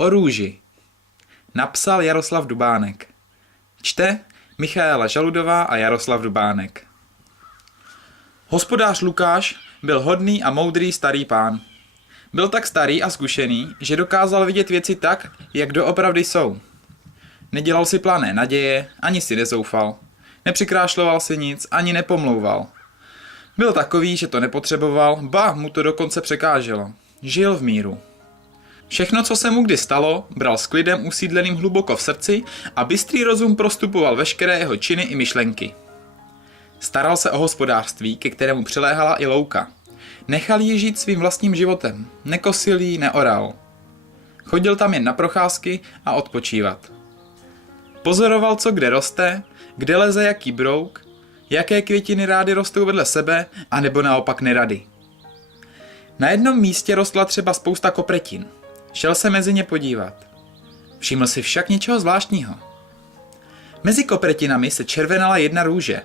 O růži. Napsal Jaroslav Dubánek. Čte Michaela Žaludová a Jaroslav Dubánek. Hospodář Lukáš byl hodný a moudrý starý pán. Byl tak starý a zkušený, že dokázal vidět věci tak, jak doopravdy jsou. Nedělal si plané naděje, ani si nezoufal. Nepřikrášloval si nic, ani nepomlouval. Byl takový, že to nepotřeboval, ba mu to dokonce překáželo. Žil v míru. Všechno, co se mu kdy stalo, bral s klidem usídleným hluboko v srdci a bystrý rozum prostupoval veškeré jeho činy i myšlenky. Staral se o hospodářství, ke kterému přiléhala i louka. Nechal ji žít svým vlastním životem, nekosil ji, neoral. Chodil tam jen na procházky a odpočívat. Pozoroval, co kde roste, kde leze jaký brouk, jaké květiny rády rostou vedle sebe, anebo naopak nerady. Na jednom místě rostla třeba spousta kopretin. Šel se mezi ně podívat. Všiml si však něčeho zvláštního. Mezi kopretinami se červenala jedna růže.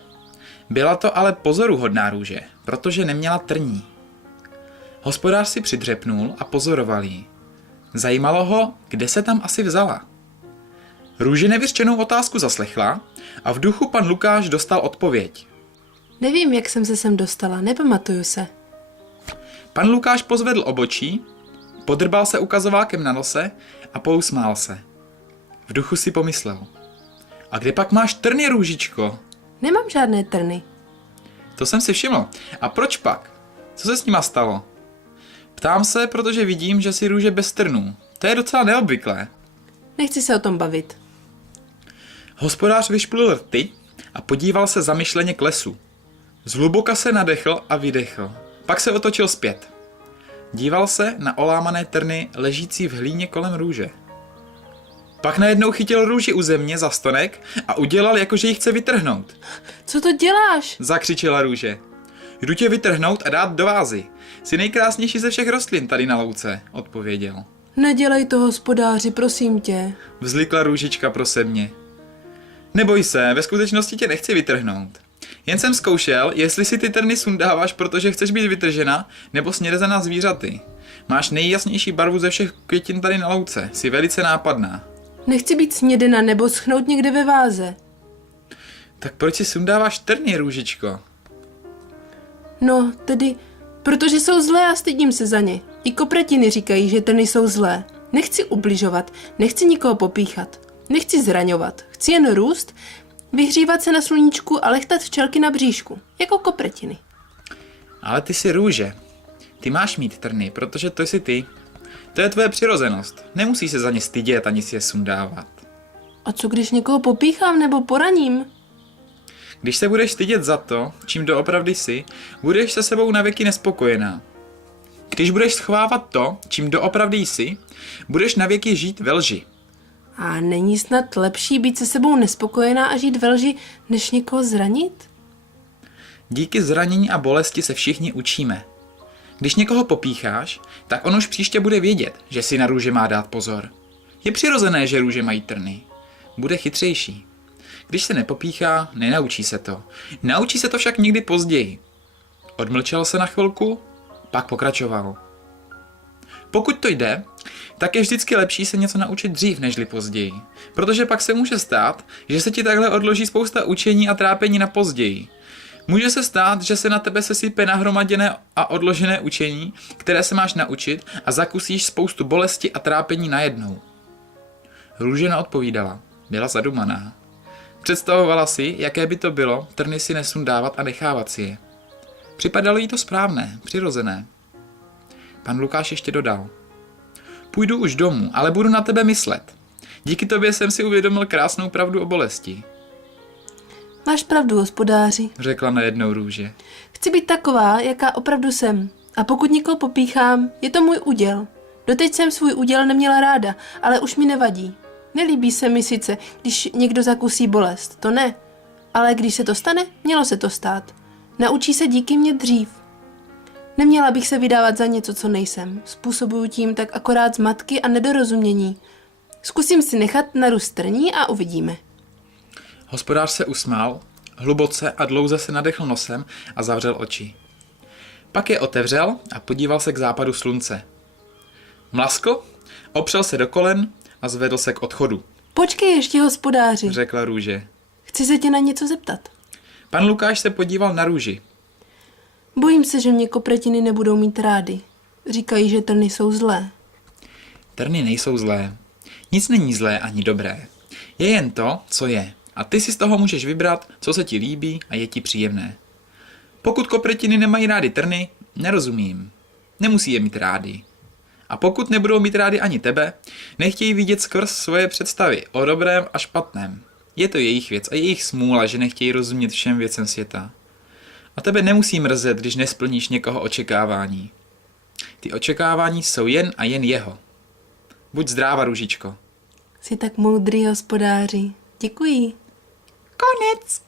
Byla to ale pozoruhodná růže, protože neměla trní. Hospodář si přidřepnul a pozoroval ji. Zajímalo ho, kde se tam asi vzala. Růže nevyřčenou otázku zaslechla a v duchu pan Lukáš dostal odpověď. Nevím, jak jsem se sem dostala, nepamatuju se. Pan Lukáš pozvedl obočí, podrbal se ukazovákem na nose a pousmál se. V duchu si pomyslel. A kde pak máš trny, růžičko? Nemám žádné trny. To jsem si všiml. A proč pak? Co se s nima stalo? Ptám se, protože vidím, že si růže bez trnů. To je docela neobvyklé. Nechci se o tom bavit. Hospodář vyšplul rty a podíval se zamyšleně k lesu. Zhluboka se nadechl a vydechl. Pak se otočil zpět. Díval se na olámané trny ležící v hlíně kolem růže. Pak najednou chytil růži u země za stonek a udělal, jako že ji chce vytrhnout. Co to děláš? Zakřičela růže. Jdu tě vytrhnout a dát do vázy. Jsi nejkrásnější ze všech rostlin tady na louce, odpověděl. Nedělej to, hospodáři, prosím tě. Vzlikla růžička prosebně. Neboj se, ve skutečnosti tě nechci vytrhnout. Jen jsem zkoušel, jestli si ty trny sundáváš, protože chceš být vytržena, nebo snědezena zvířaty. Máš nejjasnější barvu ze všech květin tady na louce, jsi velice nápadná. Nechci být snědena nebo schnout někde ve váze. Tak proč si sundáváš trny, růžičko? No, tedy, protože jsou zlé a stydím se za ně. I kopretiny říkají, že trny jsou zlé. Nechci ubližovat, nechci nikoho popíchat, nechci zraňovat. Chci jen růst, vyhřívat se na sluníčku a lechtat včelky na bříšku, jako kopretiny. Ale ty jsi růže. Ty máš mít trny, protože to jsi ty. To je tvoje přirozenost. Nemusíš se za ně stydět ani si je sundávat. A co když někoho popíchám nebo poraním? Když se budeš stydět za to, čím doopravdy jsi, budeš se sebou navěky nespokojená. Když budeš schovávat to, čím doopravdy jsi, budeš navěky žít ve lži. A není snad lepší být se sebou nespokojená a žít ve lži, než někoho zranit? Díky zranění a bolesti se všichni učíme. Když někoho popícháš, tak on už příště bude vědět, že si na růže má dát pozor. Je přirozené, že růže mají trny. Bude chytřejší. Když se nepopíchá, nenaučí se to. Naučí se to však někdy později. Odmlčel se na chvilku, pak pokračoval. Pokud to jde, tak je vždycky lepší se něco naučit dřív nežli později. Protože pak se může stát, že se ti takhle odloží spousta učení a trápení na později. Může se stát, že se na tebe sesype nahromaděné a odložené učení, které se máš naučit a zakusíš spoustu bolesti a trápení najednou. Růže neodpovídala, byla zadumaná. Představovala si, jaké by to bylo trny si nesundávat a nechávat si je. Připadalo jí to správné, přirozené. Pan Lukáš ještě dodal. Půjdu už domů, ale budu na tebe myslet. Díky tobě jsem si uvědomil krásnou pravdu o bolesti. Máš pravdu, hospodáři, Řekla najednou růže. Chci být taková, jaká opravdu jsem. A pokud někoho popíchám, je to můj úděl. Doteď jsem svůj úděl neměla ráda, ale už mi nevadí. Nelíbí se mi sice, když někdo zakusí bolest, to ne. Ale když se to stane, mělo se to stát. Naučí se díky mně dřív. Neměla bych se vydávat za něco, co nejsem. Způsobuju tím tak akorát zmatky a nedorozumění. Zkusím si nechat narůst trní a uvidíme. Hospodář se usmál, hluboce a dlouze se nadechl nosem a zavřel oči. Pak je otevřel a podíval se k západu slunce. Mlaskl Opřel se do kolen a zvedl se k odchodu, Počkej ještě, hospodáři. řekla růže. Chci se tě na něco zeptat. Pan Lukáš se podíval na růži. Bojím se, že mě kopretiny nebudou mít rády. Říkají, že trny jsou zlé. Trny nejsou zlé. Nic není zlé ani dobré. Je jen to, co je. A ty si z toho můžeš vybrat, co se ti líbí a je ti příjemné. Pokud kopretiny nemají rády trny, nerozumím. Nemusí je mít rády. A pokud nebudou mít rády ani tebe, nechtějí vidět skrz svoje představy o dobrém a špatném. Je to jejich věc a jejich smůla, že nechtějí rozumět všem věcem světa. A tebe nemusí mrzet, když nesplníš někoho očekávání. Ty očekávání jsou jen a jen jeho. Buď zdráva, růžičko. Jsi tak moudrý, hospodáři. Děkuji. Konec.